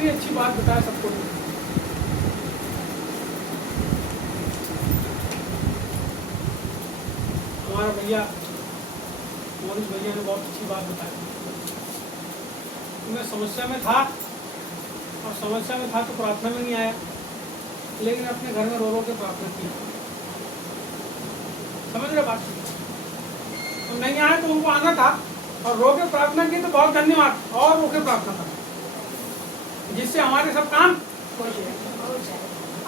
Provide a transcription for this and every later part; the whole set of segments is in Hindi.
कितनी अच्छी बात बताया सबको। हमारा भैया मोरिस भैया ने बहुत अच्छी बात बताई। मैं समस्या में था, और समस्या में था तो प्रार्थना में नहीं आया, लेकिन अपने घर में रो रो के प्रार्थना की। समझ रहे बात? तो नहीं आया तो उनको आना था, और रो के प्रार्थना की तो बहुत धन्यवाद, और रो के प्रार्थना करें जिससे हमारे सब काम हो जाए।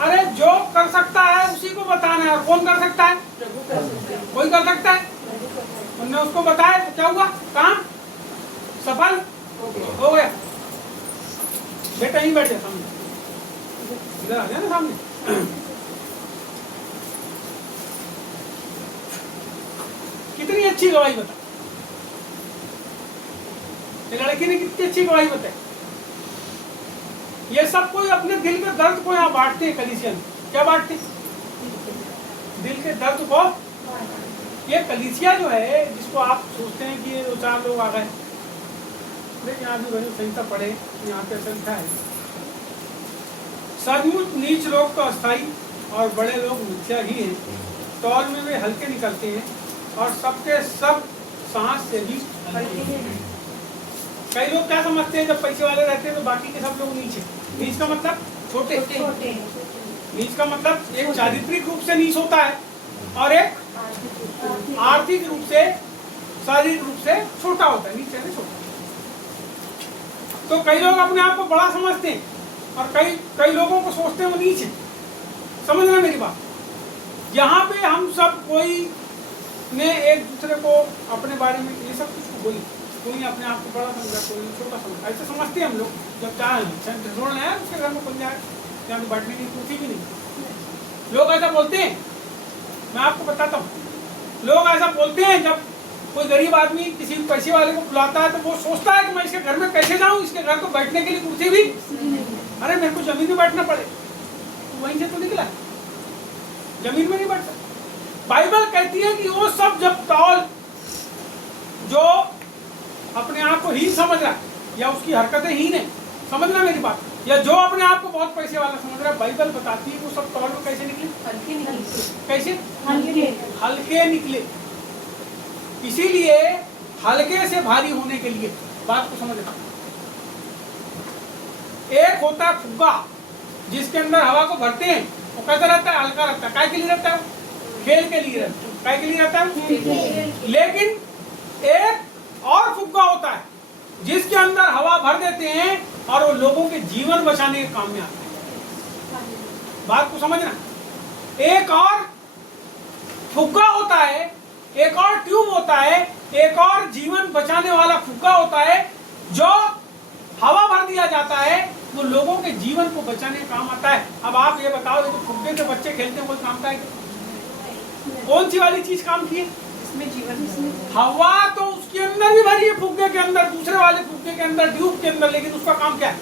अरे जो कर सकता है उसी को बताना है। और कौन कर सकता है? कोई कर सकता है। उन्होंने उसको बताया तो क्या हुआ? काम सफल हो गया। बेटा ही बैठ जा सामने, इधर आ जाए ना सामने। कितनी अच्छी गवाही बता, लड़की ने कितनी अच्छी गवाही बताई। ये सब कोई अपने दिल के दर्द को यहाँ बांटते हैं कलीसिया में। क्या बांटते? दिल के दर्द को। ये कलीसिया जो है, जिसको आप सोचते हैं कि ये 2-4 लोग आ गए, लेकिन आप भी संहिता पढ़े, यहाँ पे संख्या है। सचमुच नीच लोग तो अस्थायी और बड़े लोग मिथ्या ही हैं। तौल में वे हल्के निकलते हैं और सबके सब सांस से भी हल्के हैं। कई लोग क्या समझते हैं, जब पैसे वाले रहते हैं तो बाकी के सब लोग नीचे। नीच का मतलब छोटे। नीच का मतलब एक चारित्रिक रूप से नीच होता है, और एक आर्थिक रूप से, शारीरिक रूप से छोटा होता है। नीचे नहीं छोटा। तो कई लोग अपने आप को बड़ा समझते हैं, और कई लोगों को सोचते हैं वो नीचे। समझना मेरी बात। यहाँ पे हम सब कोई ने एक दूसरे को अपने बारे में ये सब कुछ बोली, कोई अपने आप को बड़ा समझा, कोई छोटा समझा, ऐसे समझते हैं हम लोग। जब चाहे ढूंढना है उसके घर में बन जाए, यहाँ पे बैठने की कुर्सी भी नहीं। लोग ऐसा बोलते हैं, मैं आपको बताता हूँ। लोग ऐसा बोलते हैं, जब कोई गरीब आदमी किसी पैसे वाले को बुलाता है तो वो सोचता है कि मैं इसके घर में कैसे जाऊँ, इसके घर को बैठने के लिए कुर्सी भी, अरे मेरे को जमीन में बैठना पड़े। तो वहीं से तो निकला, जमीन में नहीं बैठ सकता। बाइबल कहती है कि वो सब जब तौल जो अपने आप को हीन समझ रहा है, या उसकी हरकतें हीन है, समझना मेरी बात, या जो अपने आप को बहुत पैसे वाला समझ रहा है, बाइबल बताती है वो सब तौल में कैसे निकले? हल्के निकले। कैसे? हल्के निकले। इसीलिए हल्के से भारी होने के लिए बात को समझना। एक होता है फुग्गा, जिसके अंदर हवा को भरते हैं, वो कैसा रहता है? हल्का रहता है। काय के लिए रहता है? खेल के लिए रहता है। काय के लिए रहता है? लेकिन एक और फुग्गा होता है जिसके अंदर हवा भर देते हैं और वो लोगों के जीवन बचाने के काम में आता है। बात को समझना। एक और फुग्गा होता है, एक और ट्यूब होता है, एक और जीवन बचाने वाला फुग्गा होता है, जो हवा भर दिया जाता है, वो लोगों के जीवन को बचाने का काम आता है। अब आप ये बताओ, ये तो फुग्गे से बच्चे खेलते हैं, कोई काम का है? कौन सी वाली चीज काम की है? इसमें जीवन। हवा तो उसके अंदर भी भरी है, फुग्गे के अंदर, दूसरे वाले फुग्गे के अंदर, ट्यूब के अंदर, लेकिन उसका काम क्या है?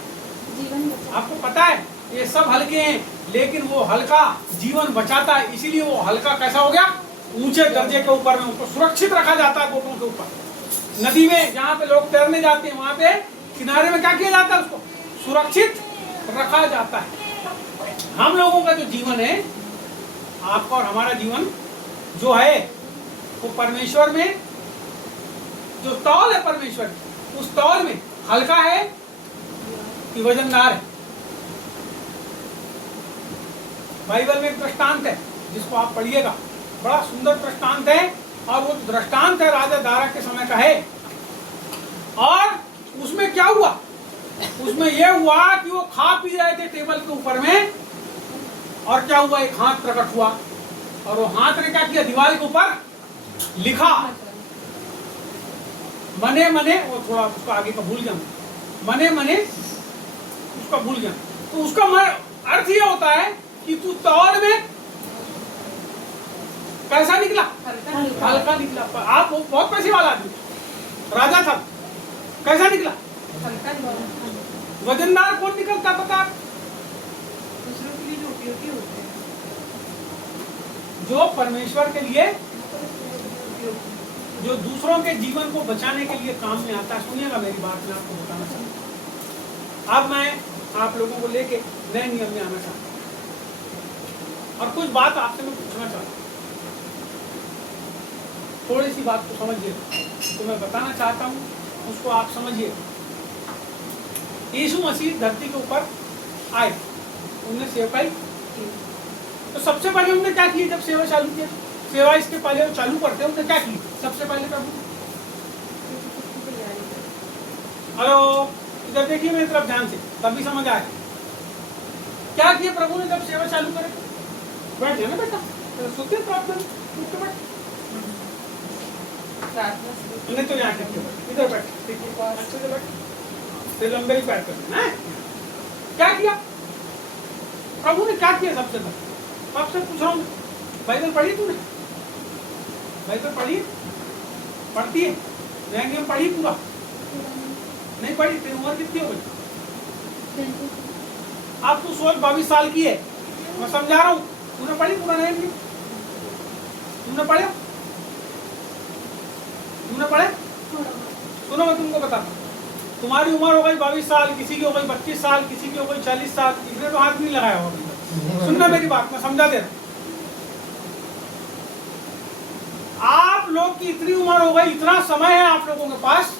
जीवन। आपको पता है ये सब हल्के हैं, लेकिन वो हल्का जीवन बचाता है। इसीलिए वो हल्का कैसा हो गया? ऊंचे दर्जे के ऊपर में उसको सुरक्षित रखा जाता है, बोटों के ऊपर। नदी में जहाँ पे लोग तैरने जाते हैं, वहां पे किनारे में क्या किया जाता है? उसको सुरक्षित रखा जाता है। हम लोगों का जो जीवन है, आपका और हमारा जीवन जो है, वो परमेश्वर में जो तौल है, परमेश्वर उस तौल में हल्का है कि वजनदार है। बाइबल में एक दृष्टांत है जिसको आप पढ़िएगा, बड़ा सुंदर दृष्टांत है, और वो दृष्टांत है राजा दारा के समय का है। और उसमें क्या हुआ? उसमें यह हुआ कि वो खा पी रहे थे टेबल के ऊपर में, और क्या हुआ? एक हाथ प्रकट हुआ, और वो हाथ ने क्या किया? दीवार के ऊपर लिखा, मने मने, वो थोड़ा उसका आगे का भूल गया, मने मने उसका भूल गया। तो उसका अर्थ ये होता है कि तू तौल में कैसा निकला? हल्का निकला। आप बहुत पैसे वाला आदमी, राजा था, कैसा निकला? वजनदार कौन निकलता पता? दूसरों के लिए जो उपयोगी होते हैं, जो परमेश्वर के लिए, जो दूसरों के जीवन को बचाने के लिए काम में आता है। सुनिएगा मेरी बात, मैं आपको बताना चाहता हूँ। अब मैं आप लोगों को लेके नए नियम में आना चाहता हूँ। और कुछ बात आपसे मैं पूछना चाहता हूँ, थोड़ी सी बात को समझिए, तो मैं बताना चाहता हूँ उसको आप समझिए। यीशु मसीह धरती के ऊपर आए, उन्होंने सेवकाई की। तो सबसे पहले उन्होंने क्या किया जब सेवा चालू किया? सेवा इसके पहले वो चालू करते हैं, उन्होंने क्या किया सबसे पहले? प्रभु हेलो, इधर देखिए मेरी तरफ ध्यान से, तभी समझ आए क्या किया प्रभु ने जब सेवा चालू करे? बैठ गया ना बेटा, सोते प्रार्थना नहीं तो यहाँ इधर बैठ, अच्छे से बैठ, लंबे ही बैठ कर। क्या किया प्रभु ने? क्या किया सबसे पहले? आपसे पूछ रहा हूँ, बाइबल पढ़ी तूने? बाइबल पढ़ी? पढ़ती है? नया नियम पढ़ी पूरा? नहीं पढ़ी? तेरी उम्र कितनी हो गई? आप तू सोच 22 साल की है, मैं समझा रहा हूँ। तूने पढ़ी पूरा नया नियम? तुमने पढ़ा? तुमने पढ़े? सुनो मैं तुमको बताता हूँ। तुम्हारी उम्र हो गई 22 साल, किसी की हो गई 25 साल, किसी की हो गई 40 साल, किसी ने तो हाथ नहीं लगाया होगा। सुनना मेरी बात, मैं समझा दे रहा हूँ। आप लोग की इतनी उम्र हो गई, इतना समय है आप लोगों के पास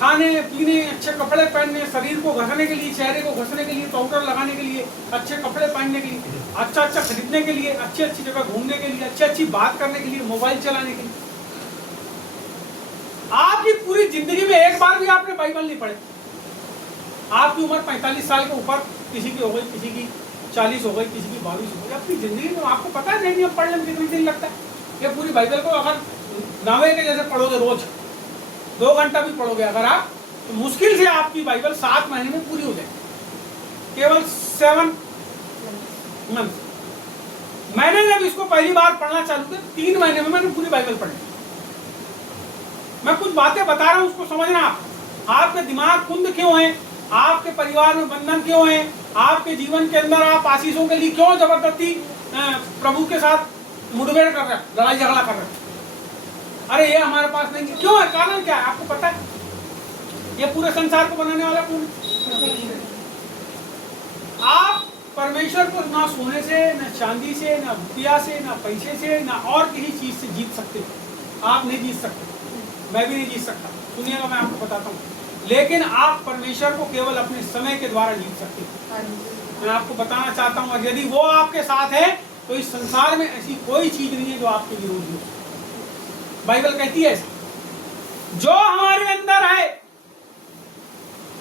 खाने पीने, अच्छे कपड़े पहनने, शरीर को घसने के लिए, चेहरे को घसने के लिए, पाउडर लगाने के लिए, अच्छे कपड़े पहनने के लिए, अच्छा खरीदने के लिए, अच्छी अच्छी जगह घूमने के लिए, अच्छी बात करने के लिए, मोबाइल चलाने के लिए। आपकी पूरी जिंदगी में एक बार भी आपने बाइबल नहीं पढ़े। आपकी उम्र 45 साल के ऊपर, किसी की हो गई, किसी की 40 हो गई, किसी की 22 हो गई। अपनी जिंदगी में आपको पता है नहीं पढ़ने में कितनी दिन लगता है? ये पूरी बाइबल को अगर नावे के जैसे पढ़ोगे, रोज 2 घंटा भी पढ़ोगे अगर आप, तो मुश्किल से आपकी बाइबल 7 महीने में पूरी हो जाएगी। केवल 7 मंथ। मैंने जब इसको पहली बार पढ़ना चालू किया, 3 महीने में मैंने पूरी बाइबल पढ़ी। मैं कुछ बातें बता रहा हूं, उसको समझना। आपके दिमाग कुंद क्यों है, आपके परिवार में बंधन क्यों है, आपके जीवन के अंदर आप आशीषों के लिए क्यों जबरदस्ती प्रभु के साथ मुठभेड़ कर रहे हैं, लड़ाई झगड़ा कर रहे हैं? अरे ये हमारे पास नहीं, क्यों है? कारण क्या है आपको पता है? ये पूरे संसार को बनाने वाला कौन है? आप परमेश्वर को ना सोने से, ना चांदी से, ना रुपया से, ना पैसे से, ना और किसी चीज से जीत सकते हो। आप नहीं जीत सकते, मैं भी नहीं जीत सकता। सुनिएगा, मैं आपको बताता हूँ। लेकिन आप परमेश्वर को केवल अपने समय के द्वारा जीत सकते हो। मैं आपको बताना चाहता हूँ, और यदि वो आपके साथ है तो इस संसार में ऐसी कोई चीज नहीं है जो आपके विरोधी हो। बाइबल कहती है जो हमारे अंदर है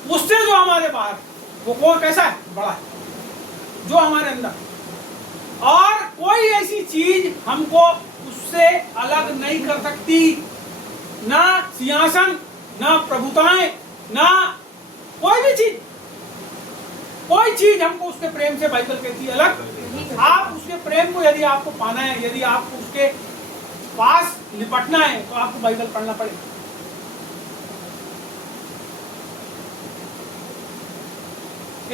उससे जो हमारे बाहर, वो कौन कैसा है? बड़ा है जो हमारे अंदर, और कोई ऐसी चीज हमको उससे अलग नहीं कर सकती। ना सिंहासन, ना प्रभुताएं, ना कोई भी चीज, कोई चीज हमको उसके प्रेम से, बाइबल कहती है, अलग। आप उसके प्रेम को यदि आपको पाना है, यदि आपको उसके पास निपटना है, तो आपको बाइबल पढ़ना पड़ेगा।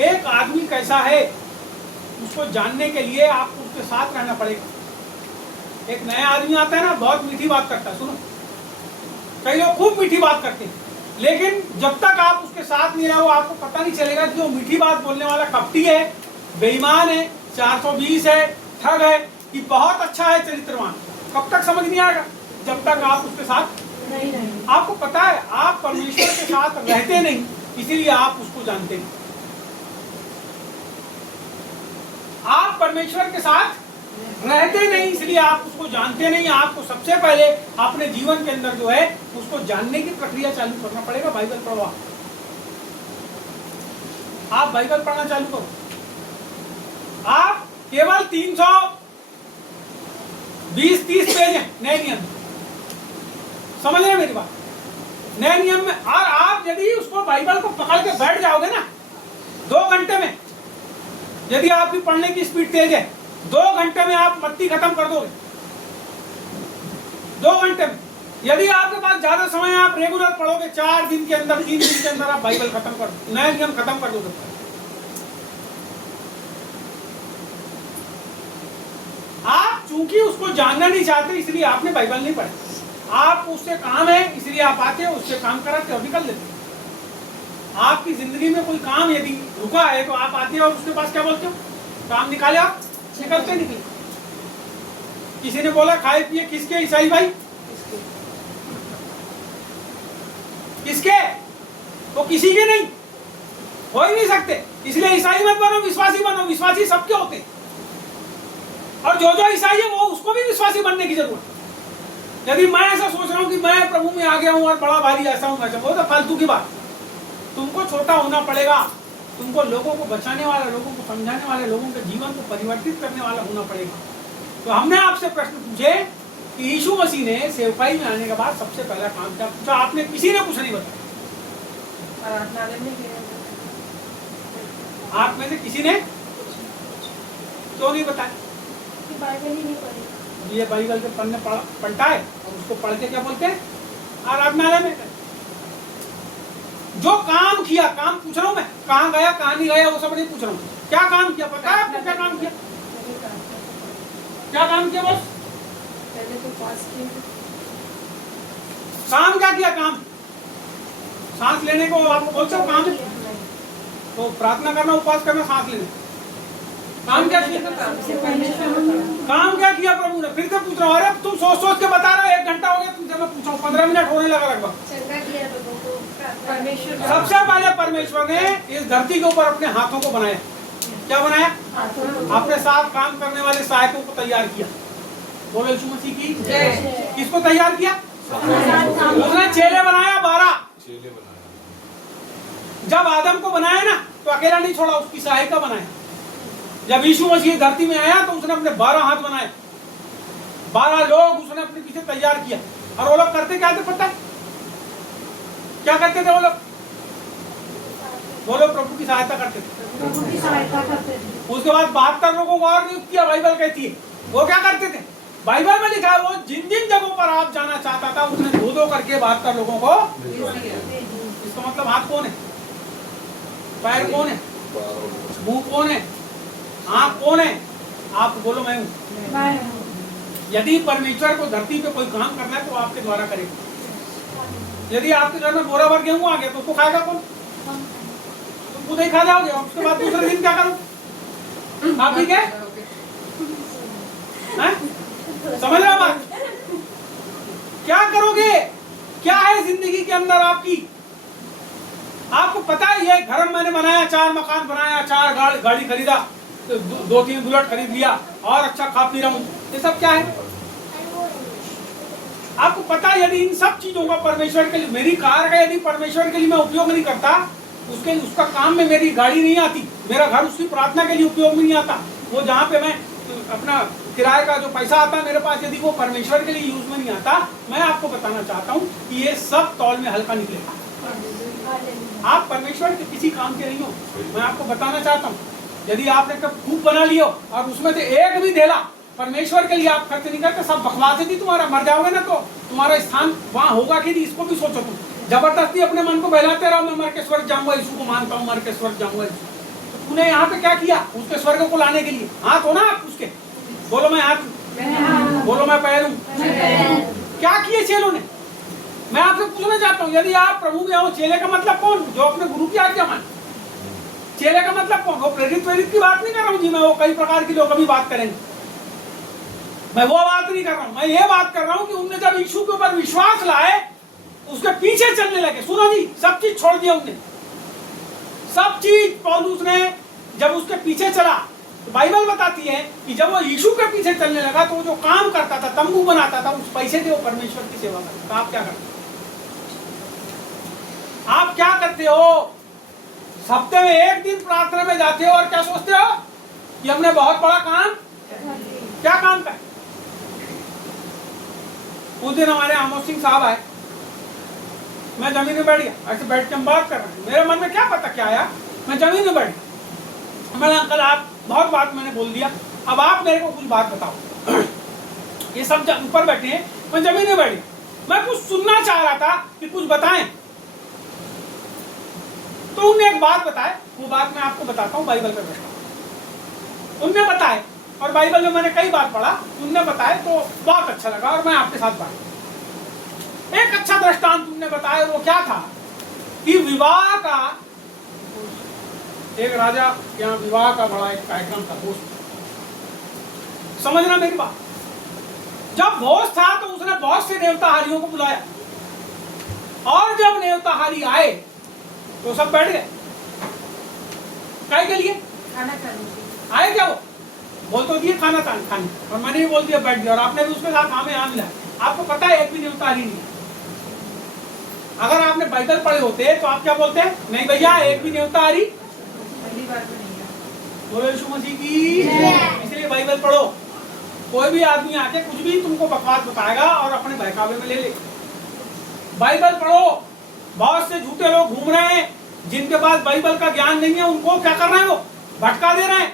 एक आदमी कैसा है उसको जानने के लिए आपको उसके साथ रहना पड़ेगा। एक नया आदमी आता है ना, बहुत मीठी बात करता है। सुनो, कई लोग खूब मीठी बात करते हैं, लेकिन जब तक आप उसके साथ नहीं रहो आपको पता नहीं चलेगा कि वो मीठी बात बोलने वाला कपटी है, बेईमान है, 420 है, ठग है, कि बहुत अच्छा है, चरित्रवान। कब तक समझ नहीं आएगा? जब तक आप उसके साथ नहीं। आपको पता है आप परमेश्वर के साथ रहते नहीं, इसीलिए आप उसको जानते नहीं। आप परमेश्वर के साथ रहते नहीं, इसलिए आप उसको जानते नहीं। आपको सबसे पहले अपने जीवन के अंदर जो है उसको जानने की प्रक्रिया चालू करना पड़ेगा। बाइबल पढ़ो, आप बाइबल पढ़ना चालू करो। आप केवल 320-30 पेज है नए नियम, समझ रहे मेरी बात? नए नियम में, और आप यदि उसको बाइबल को पकड़ के बैठ जाओगे ना 2 घंटे में, यदि आपकी पढ़ने की स्पीड तेज है, 2 घंटे में आप मत्ती खत्म कर दोगे। 2 घंटे में। यदि आपके पास ज्यादा समय है, आप रेगुलर पढ़ोगे, 4 दिन के अंदर, 3 दिन के अंदर आप बाइबल खत्म कर, नया नियम खत्म कर दोगे। आप चूंकि उसको जानना नहीं चाहते, इसलिए आपने बाइबल नहीं पढ़ी। आप उससे काम है इसलिए आप आते हो, उससे काम कराते और निकल लेते। आपकी जिंदगी में कोई काम यदि रुका है तो आप आते हो और उसके पास क्या बोलते हो? काम निकाले, आप निकलते निकले। किसी ने बोला खाए पिए किसके? ईसाई भाई किसके? वो किसी के नहीं, हो ही नहीं सकते। इसलिए ईसाई मत बनो, विश्वासी बनो। विश्वासी सबके होते हैं, और जो जो ईसाई है वो उसको भी विश्वासी बनने की जरूरत है। यदि मैं ऐसा सोच रहा हूँ कि मैं प्रभु में आ गया हूँ और बड़ा भारी ऐसा हूँ वैसा, वो तो फालतू की बात। तुमको छोटा होना पड़ेगा, तुमको लोगों को बचाने वाला, लोगों को समझाने वाले, लोगों के जीवन को परिवर्तित करने वाला होना पड़ेगा। तो हमने आपसे प्रश्न पूछे कि यीशु मसीह ने सेवकाई में आने के बाद सबसे पहला काम क्या पूछा? आपने किसी ने कुछ नहीं बताया। आप में से किसी ने क्यों नहीं बताया? बाइबल ही नहीं पढ़ी। ये बाइबल के पन्ने पलटा है और उसको पढ़ के क्या बोलते हैं? आराधनालय में। जो काम किया, काम पूछ रहा हूं मैं, कहाँ गया कहाँ नहीं गया वो सब नहीं पूछ रहा हूँ। क्या काम किया पता है आपको? क्या काम किया? क्या काम किया बस? पहले तो फास्टिंग। काम क्या किया? काम सांस लेने को आप बोलते हो काम? तो प्रार्थना करना, उपवास करना, सांस लेना, काम क्या किया? काम क्या किया प्रभु ने? फिर से पूछ रहा हूँ। अरे तुम सोच सोच के बता रहे हो, 1 घंटा हो गया तुमसे मैं पूछा हूँ, 15 मिनट होने लगा लगभग। सबसे पहले परमेश्वर ने इस धरती के ऊपर अपने हाथों को बनाया। क्या बनाया? अपने साथ काम करने वाले सहायकों को तैयार किया। बोलो यीशु मसीह की जय। किसको तैयार किया? उसने चेले बनाया, 12 चेले बनाया। जब आदम को बनाया ना तो अकेला नहीं छोड़ा, उसकी सहायिका बनाया। जब यीशु मसीह धरती में आया तो उसने अपने 12 हाथ बनाए, 12 लोग उसने अपने पीछे तैयार किया। और वो लोग करते क्या थे पता है? क्या करते थे वो लोग? प्रभु की सहायता करते थे। प्रभु की सहायता करते थे। उसके बाद 72 लोगों को और नियुक्त किया, बाइबल कहती है। वो क्या करते थे? बाइबल में लिखा है वो जिन जिन जगहों पर आप जाना चाहता था उसने 2-2 करके 72 लोगों को। इसका मतलब हाथ कौन है? पैर कौन है? मुंह कौन है? आँख कौन है? आप बोलो मैं हूँ। यदि परमेश्वर को धरती पे कोई काम करना है तो आपके द्वारा करेगा। यदि आपके घर में बोरा भर गेहूं आ गया तो उसको खाएगा कौन? तुम खुद ही खा जाओगे। उसके बाद दूसरे दिन क्या करो? आप ही क्या समझ रहे हो बात? क्या करोगे? क्या है जिंदगी के अंदर आपकी? आपको पता है ये घर मैंने बनाया, 4 मकान बनाया, 4 गाड़ी खरीदा, 2-3 बुलेट खरीद लिया और अच्छा खा पी रहा हूँ, ये सब क्या है? आपको पता है यदि इन सब चीजों का परमेश्वर के लिए, मेरी कार का यदि परमेश्वर के लिए मैं उपयोग नहीं करता, उसका काम में मेरी गाड़ी नहीं आती, मेरा घर उसकी प्रार्थना के लिए उपयोग में नहीं आता, वो जहाँ पे मैं अपना किराए का जो पैसा आता है मेरे पास, यदि वो परमेश्वर के लिए यूज में नहीं आता, मैं आपको बताना चाहता हूँ कि ये सब तौल में हल्का निकलेगा। आप परमेश्वर के किसी काम के नहीं हो। मैं आपको बताना चाहता हूँ यदि आपने कब खूब बना लियो और उसमें से एक भी देला परमेश्वर के लिए आप खर्च नहीं करते, सब बकवास है। तुम्हारा मर जाओगे ना तो तुम्हारा स्थान वहाँ होगा कि नहीं, इसको भी सोचो। तुम जबरदस्ती अपने मन को बहलाते रहो, मैं मर के स्वर्ग जाऊंगा, यीशु को मानता हूँ, मर के स्वर्ग जाऊंगा। तो तूने यहाँ पे क्या किया? उसके स्वर्ग को लाने के लिए हाथ हो ना आप उसके। बोलो मैं हाथ हूँ, बोलो मैं पैर हूँ। क्या किए चेलों ने? मैं आपसे पूछना चाहता हूँ यदि आप प्रभु में हो, चेले का मतलब कौन? जो अपने गुरु की आज्ञा माने। चेले का मतलब कौन? वो प्रेरित की बात नहीं कर रहा हूँ जी मैं, वो कई प्रकार के लोग अभी बात करेंगे, मैं वो बात नहीं कर रहा हूँ। मैं ये बात कर रहा हूँ कि उनने जब यीशु के ऊपर विश्वास लाए, उसके पीछे चलने लगे। सुनो जी, सब चीज छोड़ दिया उनने, सब चीज। पौलुस ने जब उसके पीछे चला तो बाइबल बताती है कि जब वो यीशु के पीछे चलने लगा तो वो जो काम करता था, तंबू बनाता था, उस पैसे से वो परमेश्वर की सेवा करता था। आप क्या करते? आप क्या करते हो? हफ्ते में 1 दिन प्रार्थना में जाते हो और क्या सोचते हो कि हमने बहुत बड़ा काम। क्या काम का? उस दिन हमारे आमोद सिंह साहब आए, मैं जमीन में बैठ गया, ऐसे बैठ के हम बात कर रहे हैं। मेरे मन में क्या पता क्या आया, मैं जमीन में बैठ गया। मैंने अंकल आप बहुत बात मैंने बोल दिया, अब आप मेरे को कुछ बात बताओ। ये सब ऊपर बैठे हैं, मैं जमीन में बैठ गया, मैं कुछ सुनना चाह रहा था कि कुछ बताएं। तो उन्होंने एक बात बताए, वो बात मैं आपको बताता हूँ। बाइबल पे बैठा उनने बताए और बाइबल में मैंने कई बार पढ़ा, उनने बताए तो बहुत अच्छा लगा और मैं आपके साथ बात। एक अच्छा दृष्टांत तुमने बताया, वो क्या था कि विवाह का एक राजा के यहाँ विवाह का बड़ा एक कार्यक्रम था, भोज। समझना मेरी बात। जब भोज था तो उसने बहुत से देवताहारियों को बुलाया, और जब देवताहारी आए तो सब बैठ गए। काय के लिए? खाना खाने। आए क्या वो? बोल तो दिए खाना खाने, और मैंने भी बोल दिया बैठ गया, और आपने भी उसके साथ हमें यहाँ मिला। आपको पता है एक भी देवताहारी नहीं। अगर आपने बाइबल पढ़े होते तो आप क्या बोलते हैं? नहीं भैया, एक भी देवताहारी पहली बार में नहीं है। बोलो यीशु मसीह की। इसलिए बाइबल पढ़ो। कोई भी आदमी आके कुछ भी तुमको बकवास बताएगा और अपने बहकावे में ले ले। बाइबल पढ़ो। बहुत से झूठे लोग घूम रहे हैं जिनके पास बाइबल का ज्ञान नहीं है, उनको क्या कर रहे हैं? वो भटका दे रहे हैं,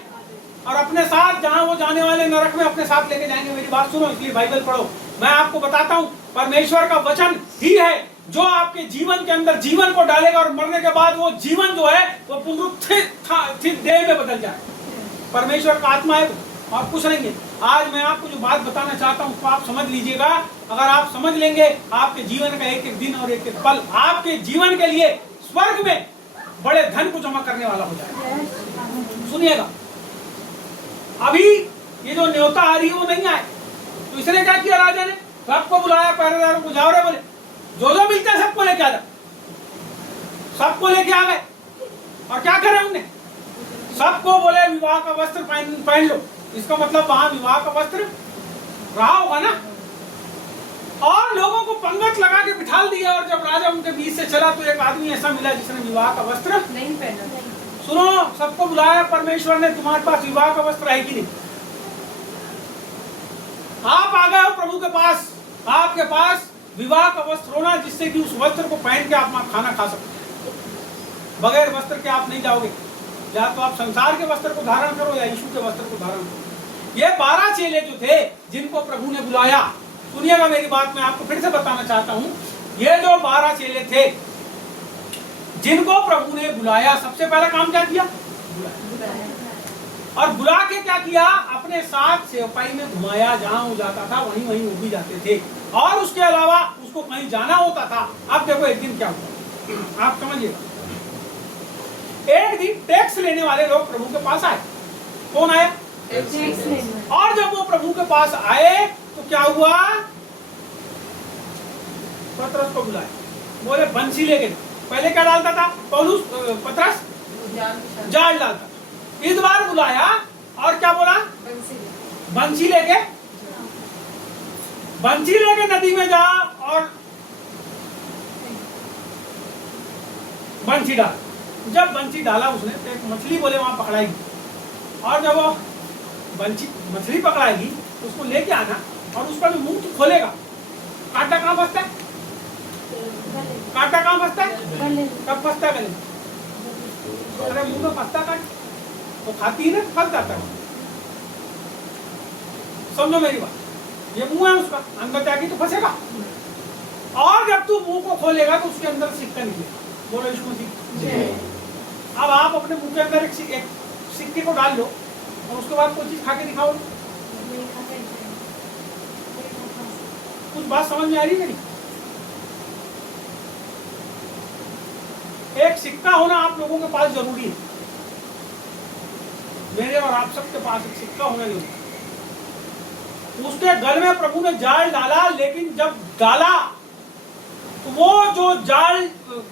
और अपने साथ जहां वो जाने वाले नरक में अपने साथ लेके जाएंगे। मेरी बात सुनो, इसलिए बाइबल पढ़ो। मैं आपको बताता हूँ, परमेश्वर का वचन ही है जो आपके जीवन के अंदर जीवन को डालेगा, और मरने के बाद वो जीवन जो है वो पुनरुत्थित देह में बदल जाए। परमेश्वर का आत्मा है और कुछ नहीं है। आज मैं आपको जो बात बताना चाहता हूँ उसको आप समझ लीजिएगा। अगर आप समझ लेंगे, आपके जीवन का एक एक दिन और एक एक पल आपके जीवन के लिए स्वर्ग में बड़े धन को जमा करने वाला हो जाएगा। सुनिएगा, अभी ये जो न्योता आ रही है वो नहीं आए, तो इसने क्या किया? राजा ने सबको बुलाया, पहरेदारों को, जाओ रे, बोले जो मिलता है सबको लेके आ जा। सबको लेके आ गए, और क्या करे उन्होंने? सबको बोले विवाह का वस्त्र पहन लो। इसका मतलब वहां विवाह का वस्त्र रहा होगा ना। और लोगों को पंगत लगा के बिठा दिया, और जब राजा उनके बीच से चला तो एक आदमी ऐसा मिला जिसने विवाह का वस्त्र नहीं पहना। सुनो, सबको बुलाया परमेश्वर ने, तुम्हारे पास विवाह का वस्त्र है कि नहीं? आप आ गए हो प्रभु के पास, आपके पास विवाह का वस्त्र होना जिससे कि उस वस्त्र को पहन के आप खाना खा सकते हैं। बगैर वस्त्र के आप नहीं जाओगे। या तो आप संसार के वस्त्र को धारण करो या यीशु के वस्त्र को धारण करो। ये 12 चेले जो थे जिनको प्रभु ने बुलाया, सुनिएगा मेरी बात, मैं आपको फिर से बताना चाहता हूं। ये जो 12 चेले थे जिनको प्रभु ने बुलाया, सबसे पहला काम क्या किया? और बुला के क्या किया? अपने साथ सेवकाई में घुमाया। जहां वो जाता था वहीं वहीं वो भी जाते थे, और उसके अलावा उसको कहीं जाना होता था। अब देखो एक दिन क्या हुआ, आप समझिएगा। एक दिन टैक्स लेने वाले लोग प्रभु के पास आए। कौन आया? और जब वो प्रभु के पास आए तो क्या हुआ? पतरस को बुलाया, बोले बंसी लेके। पहले क्या डालता था पौलुस? पतरस जाल डालता। इस बार बुलाया और क्या बोला? बंसी लेके नदी में जा और बंसी डाल। जब बंसी डाला उसने तो एक मछली बोले वहां पकड़ाएगी, और जब वो मछली पकड़ाएगी तो उसको लेके आना, और उसका जो मुंह तो खोलेगा, कांटा कहाँ फंसता है? कांटा कहाँ फंसता है? कब फंसता है गले? अरे मुंह में फंसता कांटा, वो खाती है ना, फंस जाता है। समझो मेरी बात, ये मुंह है उसका, अंदर जाके तो फंसेगा, और जब तू मुंह को खोलेगा तो उसके अंदर सिक्का निकलेगा। बोलो यीशु मसीह। अब आप अपने मुंह के अंदर एक सिक्के को डाल लो, और उसके बाद कोई चीज खा के दिखाओ। कुछ बात समझ में आ रही है नहीं? एक सिक्का होना आप लोगों के पास जरूरी है। मेरे और आप सबके पास एक सिक्का होना जरूरी है। उसके गल में प्रभु ने जाल डाला, लेकिन जब डाला तो वो जो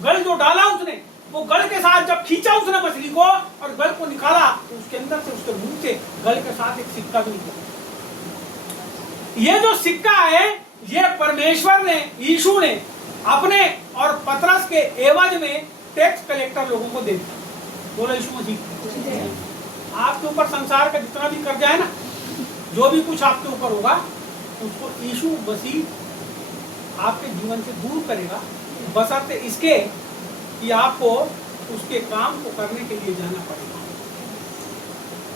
गल जो डाला उसने, वो गल के साथ जब खींचा उसने मछली को और गल को निकाला, तो उसके अंदर से, उसके मुंह से गल के साथ एक सिक्का भी निकला। ये जो सिक्का है, ये परमेश्वर ने, यीशु ने अपने और पतरस के एवज में टैक्स कलेक्टर लोगों को दे दिया। बोलो यीशु मसीह। आपके ऊपर संसार का जितना भी कर्जा है ना, जो भी कुछ आपके ऊपर होगा, उसको यीशु मसीह आपके जीवन से दूर करेगा, बशर्ते इसके कि आपको उसके काम को करने के लिए जाना पड़ेगा।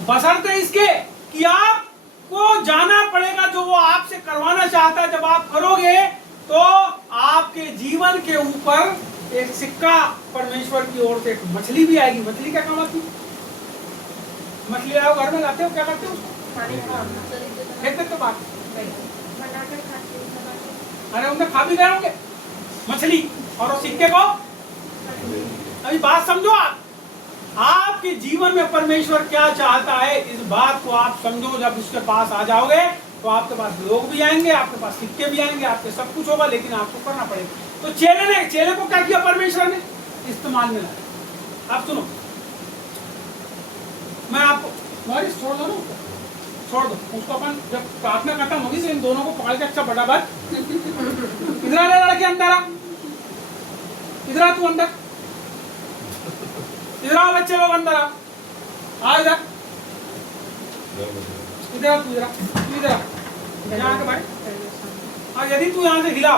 बशर्ते इसके कि आपको जाना पड़ेगा जो वो आपसे करवाना चाहता है। जब आप करोगे तो आपके जीवन के ऊपर एक सिक्का परमेश्वर की ओर से, एक मछली भी आएगी। मछली क्या काम आती? मछली आओ घर में लाते हो, क्या करते हो? फेंक देते बात। अरे उन्हें खा भी गए होंगे मछली और उस सिक्के को। अभी बात समझो, आप आपके जीवन में परमेश्वर क्या चाहता है, इस बात को आप समझो। जब उसके पास आ जाओगे तो आपके पास लोग भी आएंगे, आपके पास सिक्के भी आएंगे, आपके सब कुछ होगा, लेकिन आपको करना पड़ेगा। तो चेले को क्या किया परमेश्वर ने? इस्तेमाल में लाया। आप सुनो, मैं आपको मॉरिस छोड़ दो ना, छोड़ दो उसको। अपन जब प्रार्थना खत्म होगी तो इन दोनों को पकड़ के अच्छा फटाफट इधर आ लड़के, अंदर आ, इधर आ, तू अंदर, इधर आओ बच्चे लोग, अंदर आ इधर, इधर आ, तू इधर आ, तू इधर आ, यहाँ के भाई। और यदि तू यहाँ से हिला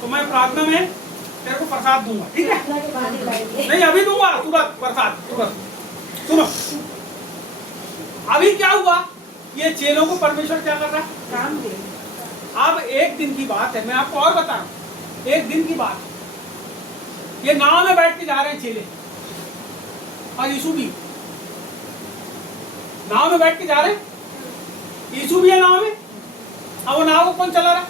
तो मैं प्रार्थना में तेरे को प्रसाद दूंगा, ठीक है? नहीं अभी दूंगा तुरंत प्रसाद, तुरंत। सुनो, अभी क्या हुआ, ये चेलों को परमेश्वर क्या कर रहा है? काम दे। अब एक दिन की बात है, मैं आपको और बता रहा हूं, एक दिन की बात है। ये नाव में बैठ के जा रहे हैं चेले और यीशु भी नाव में बैठ के जा रहे हैं, यीशु भी है नाव में। अब वो नाव को कौन चला रहा है?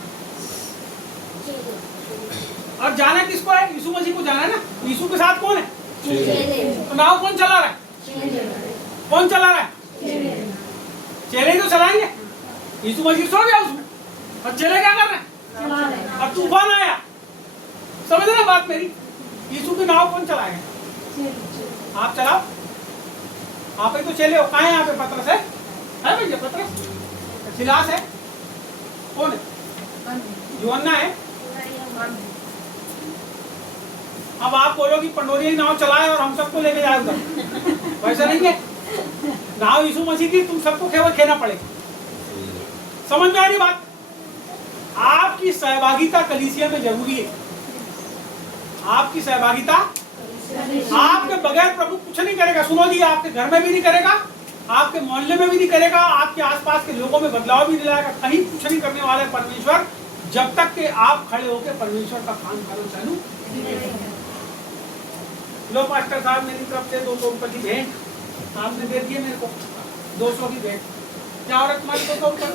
और जाना किसको है? यीशु मसीह को जाना है ना। यीशु के साथ कौन है? तो नाव कौन चला रहा है? कौन चला रहा है? चेले तो चलाएंगे, यीशु मसीह सो गया उसमें, और चेले क्या कर रहे हैं? और तूफान आया, समझ रहे बात मेरी? यीशु की नाव कौन चलाएगा? आप चलाओ, आप ही तो चेले हो। कहाँ है यहाँ पे? पतरस है भैया? पतरस, सिलास है, कौन है? यूहन्ना है। अब आप बोलो कि पंडोरी नाव चलाए और हम सबको लेके जाए उधर, वैसा नहीं है। नाव यीशु मसीह की, तुम सबको केवल खेना पड़ेगा। समझ में आ रही बात? आपकी सहभागिता कलीसिया में जरूरी है, आपकी सहभागिता। आपके बगैर प्रभु कुछ नहीं करेगा। सुनो जी, आपके घर में भी नहीं करेगा, आपके मोहल्ले में भी नहीं करेगा, आपके आसपास के लोगों में बदलाव भी नहीं लाएगा, कहीं कुछ नहीं करने वाला है परमेश्वर, जब तक कि आप खड़े होकर परमेश्वर का काम करना चालू। लो पास्टर साहब, मेरी तरफ से 200 रुपए की भेंट आपने दे दिए मेरे को, 200 की भेंट। क्या हो रहा है तुम्हारी 200 रुपए?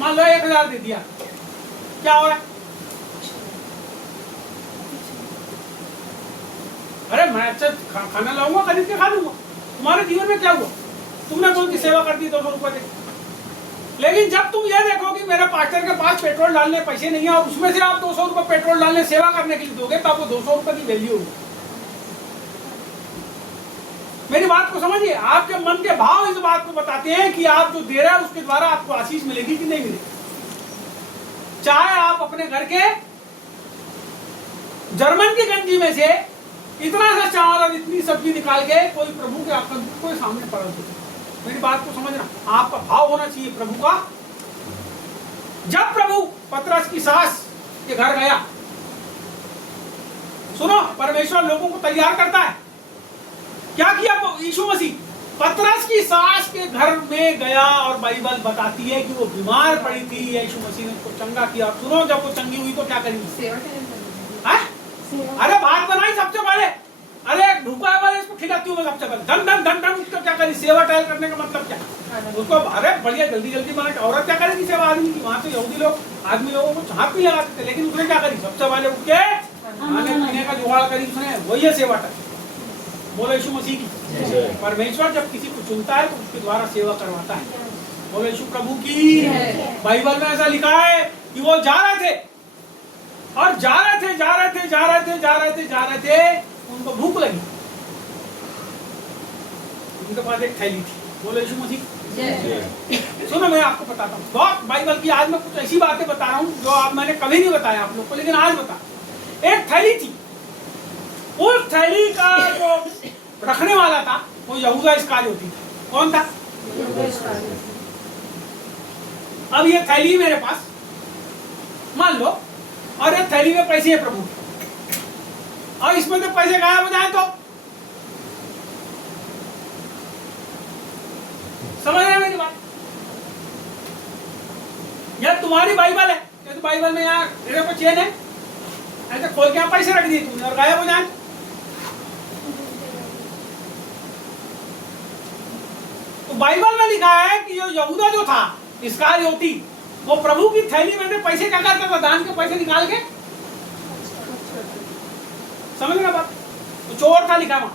मान लो 1000 दे दिया, क्या हो रहा है? अरे मैं अच्छा खाना लाऊंगा, खरीद के खा लूंगा। तुम्हारे जीवन में क्या हुआ? तुमने कौन सी सेवा कर दी 200 रुपए दे? लेकिन जब तुम ये देखो कि मेरे पास्टर के पास पेट्रोल डालने पैसे नहीं है और उसमें से आप 200 रुपए पेट्रोल डालने सेवा करने के लिए दोगे, तो आपको 200 रुपए की वैल्यू होगी। मेरी बात को समझिए, आपके मन के भाव इस बात को बताते हैं कि आप जो दे रहे हैं उसके द्वारा आपको आशीष मिलेगी कि नहीं मिलेगी। चाहे आप अपने घर के जर्मन की गंजी में से इतना सा चावल और इतनी सब्जी निकाल के कोई प्रभु के आपको सामने पड़ा दो। मेरी बात को समझना, आपका भाव होना चाहिए प्रभु का। जब प्रभु पतरस की सास के घर गया, सुनो, परमेश्वर लोगों को तैयार करता है। क्या किया यीशु मसीह? पतरस की सास के घर में गया और बाइबल बताती है कि वो बीमार पड़ी थी, यीशु मसीह ने उसको चंगा किया। सुनो, जब वो चंगी हुई तो क्या करेंगी? अरे भात बनाई सबसे पहले, अरे भूखा है वाले इसको खिलाती हूँ मैं सबसे पहले, धन धन धन धन। उसको क्या करी? सेवा टहल करने का मतलब क्या? उसको अरे बढ़िया जल्दी जल्दी बना के। औरत क्या करेगी सेवा आदमी की? वहां तो यहूदी लोग आदमी लोगों को हाथ भी लगाते थे, लेकिन उसने क्या करी? सबसे पहले उठ के खाने पीने का जुगाड़ करी उसने, वही है सेवा टहल। बोलो यीशु मसीह की। परमेश्वर जब किसी को चुनता है तो उसके द्वारा सेवा करवाता है। बोलो यीशु प्रभु की। बाइबल में ऐसा लिखा है कि वो जा रहे थे और जा रहे थे, उनको भूख लगी। उनके पास एक थैली थी। बोलो यीशु मसीह। सुनो, मैं आपको बताता हूँ बहुत बाइबल की। आज मैं कुछ ऐसी बातें बता रहा हूँ जो आप मैंने कभी नहीं बताया आप लोग को, लेकिन आज बता। एक थैली थी, उस थैली का जो रखने वाला था वो यहूदा इस्करियोती था। कौन था? अब ये थैली मेरे पास, मान लो, और ये थैली में पैसे है प्रभु, और इसमें तो पैसे गायब हो जाए तो समझ रहे हैं मेरी बात? यह तुम्हारी बाइबल है, ये तो बाइबल में यहाँ तेरे को चेन है, ऐसे खोल के यहाँ पैसे रख दिए तुमने और गायब हो जाए। तो बाइबल में लिखा है कि ये यहूदा जो था इस्करियोती, वो प्रभु की थैली में पैसे क्या करता था? दान के पैसे निकाल के। समझ रहे बात? तो चोर था लिखा वहां।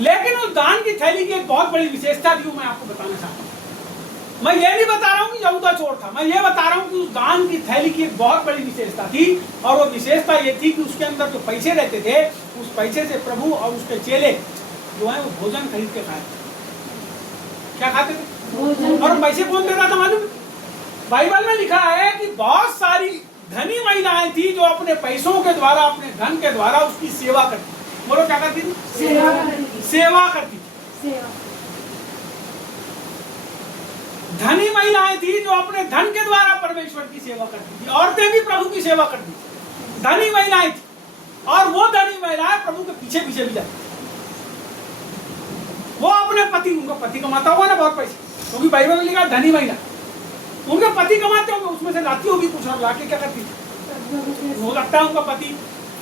लेकिन उस दान की थैली की एक बहुत बड़ी विशेषता थी, मैं आपको बताना चाहता हूँ। मैं ये नहीं बता रहा हूँ कि यहूदा चोर था, मैं ये बता रहा हूँ कि उस दान की थैली की एक बहुत बड़ी विशेषता थी, और वो विशेषता ये थी कि उसके अंदर जो पैसे रहते थे, उस पैसे से प्रभु और उसके चेले जो है वो भोजन खरीद के खाए। क्या खाते थे? और पैसे कौन देता था मालूम? बाइबल में लिखा है कि बहुत सारी धनी महिलाएं थी जो अपने पैसों के द्वारा, अपने धन के द्वारा उसकी सेवा करती। बोलो क्या करती थी? सेवा करती थी। धनी महिलाएं थी जो अपने धन के द्वारा परमेश्वर की सेवा करती थी। औरतें भी प्रभु की सेवा करती थी, धनी महिलाएं थी, और वो धनी महिलाएं प्रभु के पीछे पीछे भी जाती। वो अपने पति, उनका पति कमाता होगा ना बहुत पैसे, क्योंकि बाइबल में लिखा धनी महिला, उनके पति कमाते होंगे, उसमें से लाती होगी कुछ और लाके क्या करती थी? हो सकता है उनका पति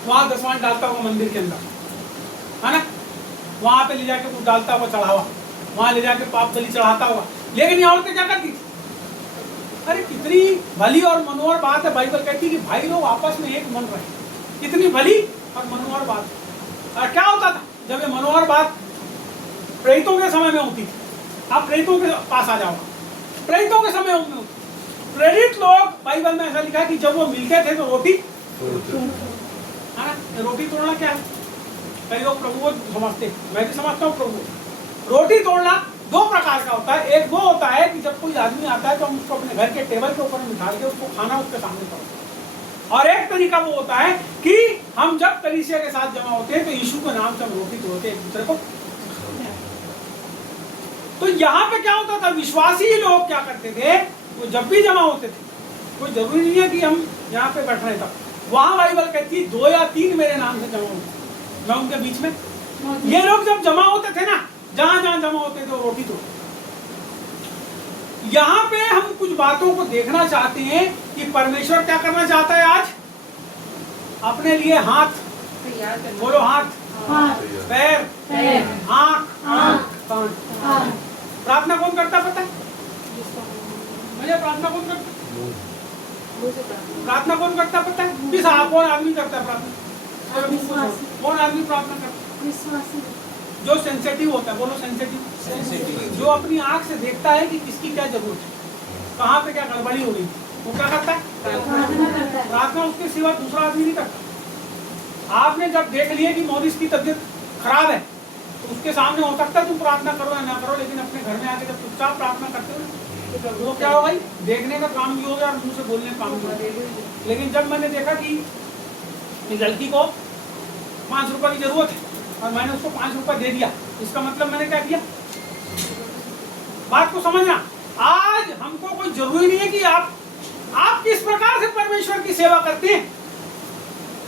वहां दसवां डालता होगा मंदिर के अंदर, है ना, वहां पे ले जाके कुछ डालता होगा चढ़ावा, वहां ले जाके पाप बलि चढ़ाता होगा। लेकिन ये औरतें क्या करती थी? अरे कितनी भली और मनोहर बात है, बाइबल कहती है कि भाई लोग आपस में एक मन रहे। कितनी भली और मनोहर बात। और क्या होता था जब ये मनोहर बात प्रेरितों के समय में होती थी? आप प्रेरितों के पास आ जाओ, प्रेरितों के समय में होती। प्रेरित लोग, बाइबल में ऐसा लिखा है कि जब वो मिलते थे तो रोटी, रोटी तोड़ना क्या है? कई लोग प्रभु को समझते, मैं भी समझता हूँ प्रभु। रोटी तोड़ना दो प्रकार का होता है। एक वो होता है कि जब कोई आदमी आता है तो हम उसको अपने घर के टेबल के ऊपर बिठा के उसको खाना उसके सामने परोसते। और एक तरीका वो होता है कि हम जब कलीसिया के साथ जमा होते हैं तो यीशु के नाम से हम रोटी तोड़ते एक दूसरे को। तो यहाँ पे क्या होता था? विश्वासी लोग क्या करते थे? वो जब भी जमा होते थे, कोई जरूरी नहीं है कि हम यहाँ पे बैठ रहे, तब वहां बाइबल कहती 2 या 3 मेरे नाम से जमा होते, मैं उनके बीच में। ये लोग जब जमा होते थे ना, जहां जहां जमा होते थे वो रोटी तो। यहाँ पे हम कुछ बातों को देखना चाहते हैं कि परमेश्वर क्या करना चाहता है आज अपने लिए। हाथ, बोलो हाथ, पैर, आंख, कान। प्रार्थना कौन करता पता है? मुझे प्रार्थना कौन करता? प्रार्थना कौन करता पता है? किस कौन आदमी करता है प्रार्थना? कौन आदमी प्रार्थना करता है? जो सेंसिटिव होता है, बोलो सेंसिटिव। जो अपनी आंख से देखता है कि किसकी क्या जरूरत है, कहाँ पे क्या गड़बड़ी हो रही, वो क्या करता है? प्रार्थना उसके सिवा दूसरा आदमी नहीं करता। आपने जब देख लिया कि मॉरिस की तबीयत खराब है तो उसके सामने हो सकता है तुम प्रार्थना करो या ना करो, लेकिन अपने घर में आके जब चुपचाप प्रार्थना करते हो तो क्या हो भाई, देखने का काम भी हो गया और मुंह से बोलने का काम भी हो गया। लेकिन जब मैंने देखा कि इस लड़की को 5 रुपए की जरूरत है और मैंने उसको 5 रुपए दे दिया, इसका मतलब मैंने क्या किया? बात को समझना। आज हमको कोई जरूरी नहीं है कि आप किस प्रकार से परमेश्वर की सेवा करते हैं,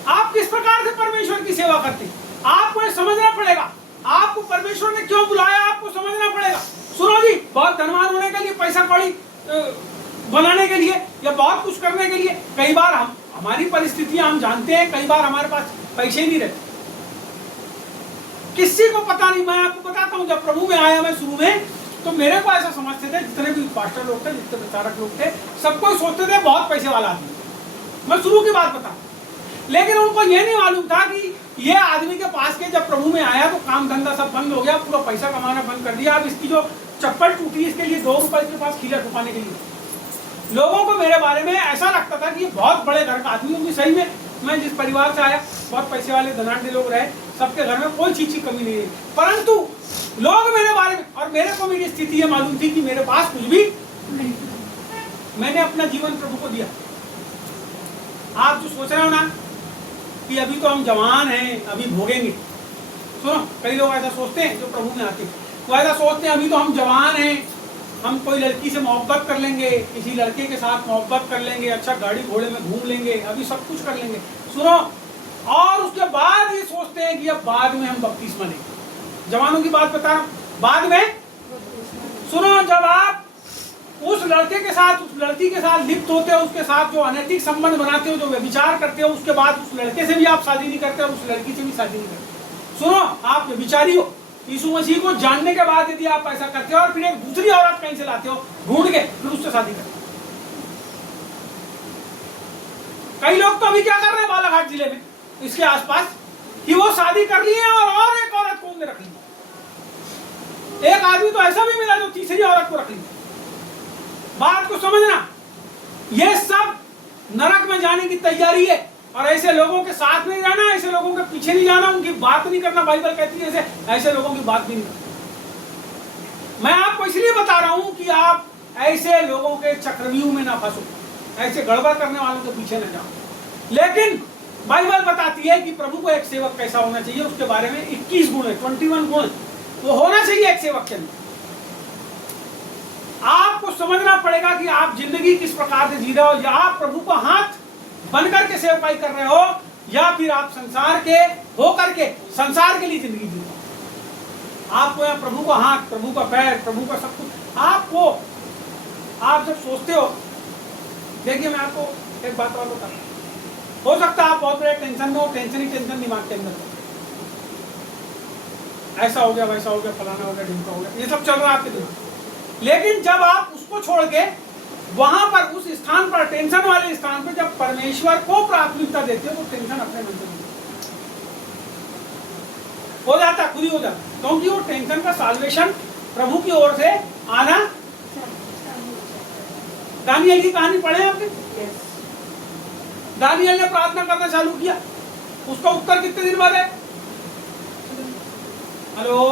आप किस प्रकार से परमेश्वर की सेवा करते हैं, आपको ये समझना पड़ेगा। आपको परमेश्वर ने क्यों बुलाया, आपको समझना पड़ेगा। सुनो जी, बहुत धनवान होने के लिए, पैसा कौड़ी बनाने के लिए या बहुत कुछ करने के लिए, कई बार हमारी परिस्थितियां हम जानते हैं, कई बार हमारे पास पैसे ही नहीं रहते, किसी को पता नहीं। मैं आपको बताता हूँ, जब प्रभु में आया मैं शुरू में, तो मेरे को ऐसा समझते थे, जितने भी पास्टर लोग थे, जितने प्रचारक लोग थे, सबको सोचते थे बहुत पैसे वाला आदमी। मैं शुरू की बात बताऊं, लेकिन उनको ये नहीं मालूम था कि ये आदमी के पास के जब प्रभु में आया तो काम धंधा सब बंद हो गया, पूरा पैसा कमाना बंद कर दिया। अब इसकी जो चप्पल टूटी, इसके लिए 2 रुपए इसके पास खीला ठुकाने के लिए। लोगों को मेरे बारे में ऐसा लगता था कि ये बहुत बड़े घर का आदमी होगी। सही में मैं जिस परिवार से आया, बहुत पैसे वाले धनाढ़ लोग रहे, सबके घर में कोई चीज की कमी नहीं है, परंतु लोग मेरे बारे में, और मेरे को मेरी स्थिति ये मालूम थी कि मेरे पास कुछ भी नहीं। मैंने अपना जीवन प्रभु को दिया। आप जो सोच रहे हो ना कि अभी तो हम जवान हैं, अभी भोगेंगे, सुनो, कई लोग ऐसा सोचते हैं जो प्रभु में आते हैं, वो ऐसा सोचते हैं अभी तो हम जवान हैं, हम कोई लड़की से मोहब्बत कर लेंगे, किसी लड़के के साथ मोहब्बत कर लेंगे, अच्छा गाड़ी घोड़े में घूम लेंगे, अभी सब कुछ कर लेंगे। सुनो, और उसके बाद ये सोचते हैं कि अब बाद में हम बपतिस्मा लेंगे। जवानों की बात बता रहा हूं, बाद में। सुनो, जब आप उस लड़के के साथ, उस लड़की के साथ लिप्त होते हो, उसके साथ जो अनैतिक संबंध बनाते हो, जो व्यभिचार करते हो, उसके बाद उस लड़के से भी आप शादी नहीं करते और उस लड़की से भी शादी नहीं करते। सुनो, आप व्यभिचारी हो। यीशु मसीह को जानने के बाद यदि आप ऐसा करते हो और फिर एक दूसरी औरत कहीं से लाते हो ढूंढ के, फिर उससे शादी करते हो। कई लोग तो अभी क्या कर रहे हैं बालाघाट जिले में, इसके आसपास कि वो शादी कर ली है और एक औरत को उनने रख ली। एक आदमी तो ऐसा भी मिला जो तीसरी औरत को रख ली। बात को समझना, ये सब नरक में जाने की तैयारी है। और ऐसे लोगों के साथ नहीं रहना, ऐसे लोगों के पीछे नहीं जाना, उनकी बात नहीं करना। बाइबल कहती है ऐसे लोगों की बात भी नहीं करना। मैं आपको इसलिए बता रहा हूं कि आप ऐसे लोगों के चक्रव्यूह में ना फंसो, ऐसे गड़बड़ करने वालों के पीछे न जाओ। लेकिन बाइबल बताती है कि प्रभु को एक सेवक कैसा होना चाहिए, उसके बारे में 21 गुण है, 21 गुण वो होना चाहिए एक सेवक के अंदर। आपको समझना पड़ेगा कि आप जिंदगी किस प्रकार से जी रहे हो, या आप प्रभु को हाथ बनकर के सेवकाई कर रहे हो, या फिर आप संसार के होकर के संसार के लिए जिंदगी जी रहे हो। आपको यहाँ प्रभु का हाथ, प्रभु का पैर, प्रभु का सब कुछ आपको, आप जब सोचते हो, देखिए मैं आपको एक बात और बता, हो सकता है आप बहुत बड़े टेंशन में हो, टेंशन ही टेंशन दिमाग के अंदर, ऐसा हो गया, वैसा हो गया, फलाना हो गया, ढिमका हो गया, ये सब चल रहा है आपके दिमाग। लेकिन जब आप उसको छोड़ के वहां पर उस स्थान पर, टेंशन वाले स्थान पर जब परमेश्वर को प्राथमिकता देते हो, तो टेंशन अपने मन से हो जाता, खुद ही हो जाता, क्योंकि वो टेंशन का सॉल्वेशन प्रभु की ओर से आना। दानियल की कहानी पढ़े आपने? दानियल ने प्रार्थना करना चालू किया, उसका उत्तर कितने दिन बाद है? हेलो,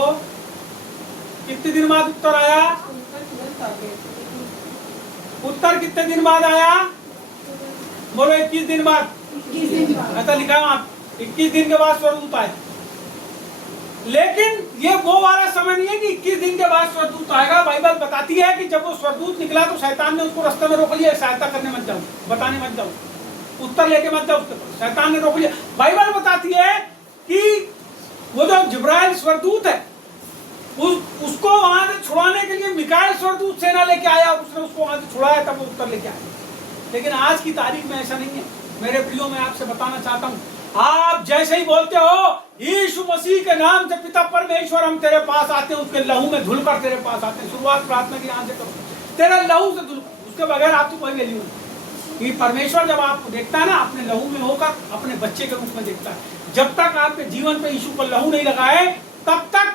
कितने दिन बाद उत्तर आया? उत्तर कितने दिन बाद आया? बोलो 21 दिन बाद। ऐसा लिखा है आप, 21 दिन के बाद स्वर्गदूत आए। लेकिन ये वो वाला समय नहीं है कि 21 दिन के बाद स्वर्गदूत आएगा। बाइबल बताती है कि जब वो स्वर्गदूत निकला तो शैतान ने उसको रास्ते में रोक लिया, सहायता करने मत जाओ, बताने मत जाओ, उत्तर लेके मत जाओ उसके पास, शैतान ने रोक लिया। बाइबल बताती है कि वो जो जिब्राइल स्वर्गदूत है, उसको वहां से छुड़ाने के लिए मिकाएल स्वर्गदूत सेना लेके आया, उसने उसको वहां से छुड़ाया, तब वो उत्तर लेके आया। लेकिन आज की तारीख में ऐसा नहीं है। मेरे प्रियो, मैं आपसे बताना चाहता हूँ, आप जैसे ही बोलते हो यीशु मसीह के नाम से पिता परमेश्वर हम तेरे पास आते हैं, उसके लहू में धुलकर तेरे पास आते हैं। शुरुआत प्रार्थना की यहाँ से करो, तेरे लहू से धुल, उसके बगैर आपकी कोई वैल्यू नहीं। कि परमेश्वर जब आपको देखता है ना, अपने लहू में होकर अपने बच्चे के रूप में देखता है। जब तक आपके जीवन पे यीशु पर लहू नहीं लगाए, तब तक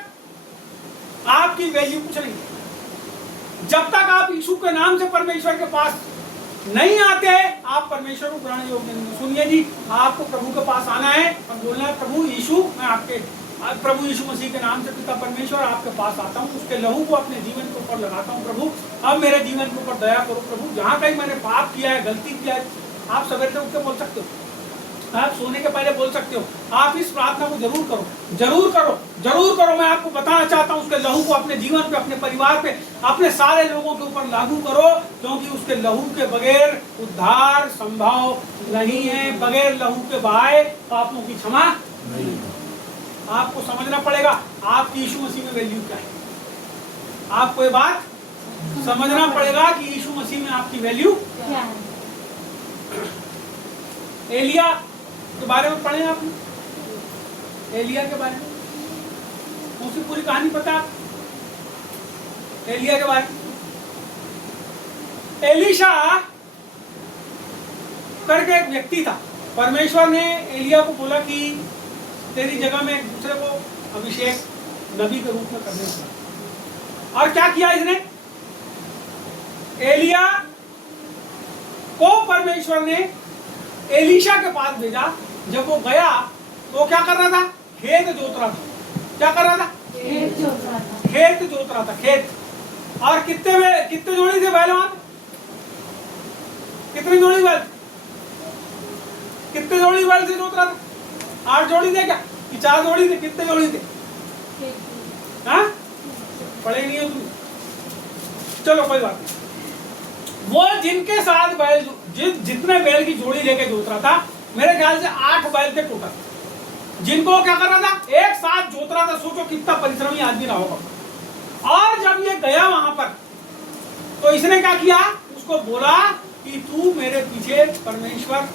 आपकी वैल्यू कुछ नहीं है। जब तक आप यीशु के नाम से परमेश्वर के पास नहीं आते, आप परमेश्वर को बुलाने योग्य नहीं। सुनिए जी, आपको प्रभु के पास आना है और बोलना है, प्रभु यीशु, मैं आपके प्रभु यीशु मसीह के नाम से पिता परमेश्वर आपके पास आता हूँ, उसके लहू को अपने जीवन के ऊपर लगाता हूँ। प्रभु अब मेरे जीवन के ऊपर दया करो। प्रभु जहाँ कहीं मैंने पाप किया है, गलती किया है, आप सवेरे से उठ के बोल सकते हो, आप सोने के पहले बोल सकते हो। आप इस प्रार्थना को जरूर करो, जरूर करो, जरूर करो। मैं आपको बताना चाहता हूँ, उसके लहू को अपने जीवन पे, अपने परिवार पे, अपने सारे लोगों के ऊपर लागू करो, क्योंकि उसके लहू के बगैर उद्धार संभव नहीं है। बगैर लहू के बहाए पापों की क्षमा नहीं। आपको समझना पड़ेगा आपकी यीशु मसीह में वैल्यू क्या है। आपको ये बात समझना पड़ेगा कि यीशु मसीह में आपकी वैल्यू क्या है। एलिया के बारे में पढ़े आपने? एलिया के बारे में उसकी पूरी कहानी पता है? एलिया के बारे में, एलीशा करके एक व्यक्ति था। परमेश्वर ने एलिया को बोला कि तेरी जगह में एक दूसरे को अभिषेक नबी के रूप में करने का। और क्या किया इसने? एलिया को परमेश्वर ने एलीशा के पास भेजा। जब वो गया तो क्या कर रहा था? खेत जोत रहा था। क्या कर रहा था? खेत जोत रहा था। खेत जोत रहा था, खेत। और कितने जोड़ी थे बैल वहां? कितनी जोड़ी बैल? कितने जोड़ी बैल से जोत रहा था? 8 जोड़ी थे क्या कि 4 जोड़ी थे? कितने जोड़ी थे? हाँ, पढ़े नहीं हो तुम? चलो कोई बात नहीं। वो जिनके साथ बैल, जितने बैल की जोड़ी लेके जोत रहा था, मेरे ख्याल से 8 बैल थे टोटल, जिनको क्या कर रहा था? एक साथ जोत रहा था। सोचो कितना परिश्रमी आदमी रहा होगा। और जब ये गया वहां पर, तो इसने क्या किया? उसको बोला कि तू मेरे पीछे, परमेश्वर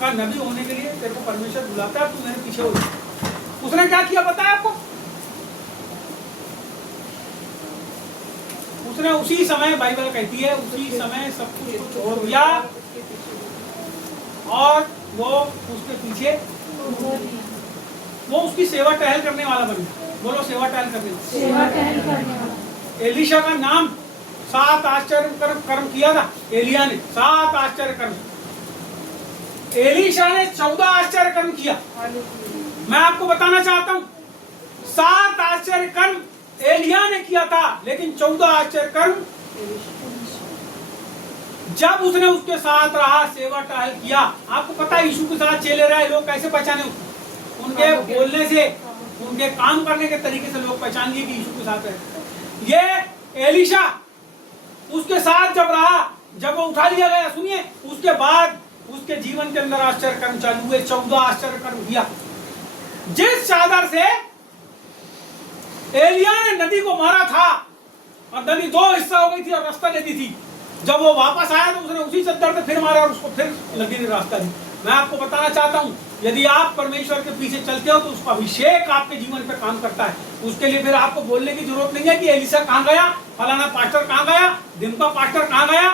का नबी होने के लिए तेरे को परमेश्वर बुलाता है, तू मेरे पीछे हो जा। उसने क्या किया पता है आपको? उसने उसी समय, बाइबल कहती है उसी समय सब कुछ छोड़ दिया और वो उसके पीछे वो उसकी सेवा टहल करने वाला बन गया। बोलो सेवा टहल करने वाला। सेवा टहल करने वाला। एलीशा का नाम 7 आश्चर्य कर्म किया था एलिया ने, 7 आश्चर्य कर्म। एलीशा ने 14 आश्चर्य कर्म किया। मैं आपको बताना चाहता हूं 7 आश्चर्य कर्म एलिया ने किया था, लेकिन 14 आश्चर्य कर्म जब उसने उसके साथ रहा, सेवा टहल किया। आपको पता है यीशु के साथ चले रहे लोग कैसे पहचाने? उनके बोलने से, उनके काम करने के तरीके से लोग पहचान लिए कि यीशु के साथ है। ये एलीशा उसके साथ जब रहा, जब वो उठा लिया गया, सुनिए, उसके बाद उसके जीवन के अंदर आश्चर्य कर्म चालू हुए। 14 आश्चर्य कर्म किया। जिस चादर से एलिया ने नदी को मारा था और नदी 2 हिस्सा हो गई थी और रास्ता दे दी थी, जब वो वापस आया तो उसने उसी चादर से फिर मारा और उसको फिर नदी ने रास्ता दी। मैं आपको बताना चाहता हूं, यदि आप परमेश्वर के पीछे चलते हो तो उसका अभिषेक आपके जीवन पे काम करता है। उसके लिए फिर आपको बोलने की जरूरत नहीं है कि एलीशा कहाँ गया, फलाना पास्टर कहाँ गया, दिम्पा पास्टर कहाँ गया।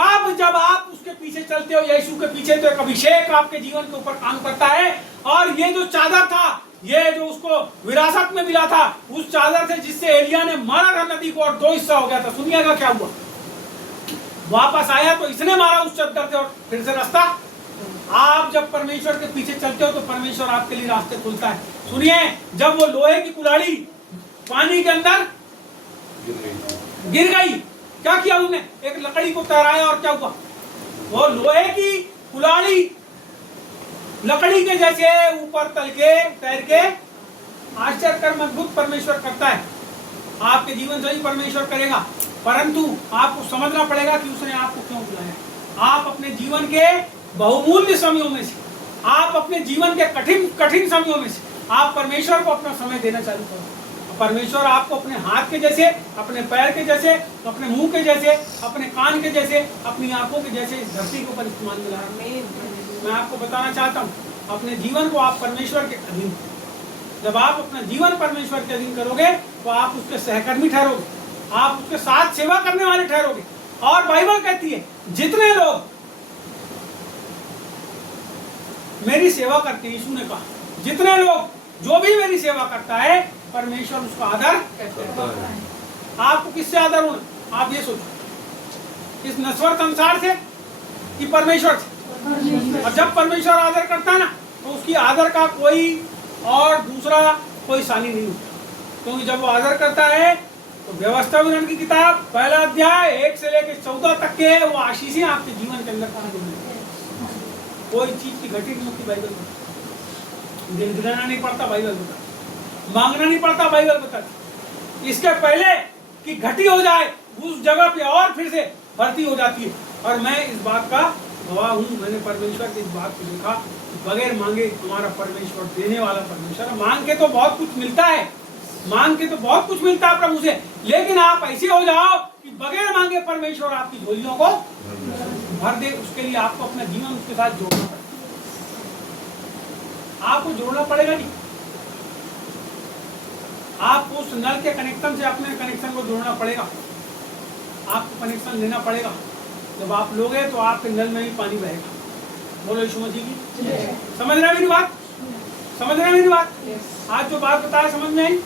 अब जब आप उसके पीछे चलते हो, यीशु के पीछे, तो एक अभिषेक आपके जीवन के ऊपर काम करता है। और ये जो चादर था, ये जो उसको विरासत में मिला था, उस चादर से जिससे एलिया ने मारा था नदी को और 2 हिस्सा हो गया था, सुनिएगा क्या हुआ। वापस आया तो इसने मारा उस चादर से और फिर से रास्ता। आप जब परमेश्वर के पीछे चलते हो तो परमेश्वर आपके लिए रास्ते खुलता है। सुनिए, जब वो लोहे की कुल्हाड़ी पानी के अंदर गिर गई, क्या किया उसने? एक लकड़ी को तैराया और क्या हुआ? वो लोहे की कुल्हाड़ी लकड़ी के जैसे ऊपर तल के तैर के आश्चर्य कर्म अद्भुत परमेश्वर करता है। आपके जीवन से ही परमेश्वर करेगा, परंतु आपको समझना पड़ेगा कि उसने आपको क्यों बुलाया। आप अपने जीवन के बहुमूल्य समयों में से, आप अपने जीवन के कठिन समयों में से आप परमेश्वर को अपना समय देना चालू करो। परमेश्वर आपको अपने हाथ के जैसे, अपने पैर के जैसे, अपने मुंह के जैसे, अपने कान के जैसे, अपनी आंखों के जैसे इस धरती के ऊपर इस्तेमाल में ला रहा है। मैं आपको बताना चाहता हूँ, अपने जीवन को आप परमेश्वर के अधीन, जब आप अपना जीवन परमेश्वर के अधीन करोगे तो आप उसके सहकर्मी ठहरोगे, आप उसके साथ सेवा करने वाले ठहरोगे। और बाइबल कहती है जितने लोग मेरी सेवा करते हैं, यीशु ने कहा जितने लोग, जो भी मेरी सेवा करता है, परमेश्वर उसका आदर करता है। आपको किससे आदर होना? आप ये सोचो, इस नश्वर संसार से कि परमेश्वर से? और जब परमेश्वर आदर करता है ना, तो उसकी आदर का कोई और दूसरा कोई सानी नहीं होता। क्योंकि जब वो आदर करता है तो व्यवस्था विवरण की किताब 1 अध्याय 1 से लेकर 14 तक के वो आशीषें आपके जीवन के अंदर कहाँ होंगी। कोई चीज की घटी नहीं होती। बाइबल बताती, गिनगिनाना नहीं पड़ता, बाइबल बताती, मांगना नहीं पड़ता, बाइबल बताती। इसके पहले कि घटी हो जाए, उस जगह पे और फिर से भर्ती हो जाती है। और मैं इस बात का गवाह हूँ, मैंने परमेश्वर की इस बात को देखा, बगैर मांगे हमारा परमेश्वर देने वाला परमेश्वर। मांग के तो बहुत कुछ मिलता है, मांग के तो बहुत कुछ मिलता है प्रभु से, लेकिन आप ऐसे हो जाओ कि बगैर मांगे परमेश्वर आपकी झोलियों को भर दे। उसके लिए आपको अपना जीवन उसके साथ जोड़ना पड़ेगा। आपको जोड़ना पड़ेगा नहीं, आपको उस नल के कनेक्शन से अपने कनेक्शन को जोड़ना पड़ेगा। आपको कनेक्शन लेना पड़ेगा। जब आप लोगे तो आपके नल में ही पानी बहेगा। बोलो यीशु मसीह की। समझ रहे मेरी बात? समझ रहे मेरी बात? आज जो बात बताया समझ में आई?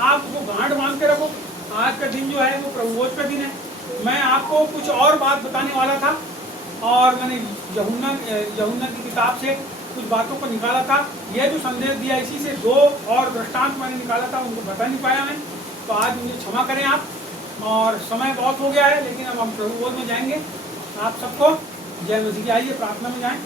आप उसको गांठ बांध के रखो। आज का दिन जो है वो प्रभु भोज का दिन है। मैं आपको कुछ और बात बताने वाला था और मैंने यूहन्ना की किताब से कुछ बातों को निकाला था। ये जो संदेश दिया, इसी से 2 और दृष्टांत मैंने निकाला था, उनको बता नहीं पाया मैं, तो आज मुझे क्षमा करें आप। और समय बहुत हो गया है, लेकिन अब हम प्रभु भोज में जाएंगे। आप सबको जय मसीह की। आइए प्रार्थना में जाएं।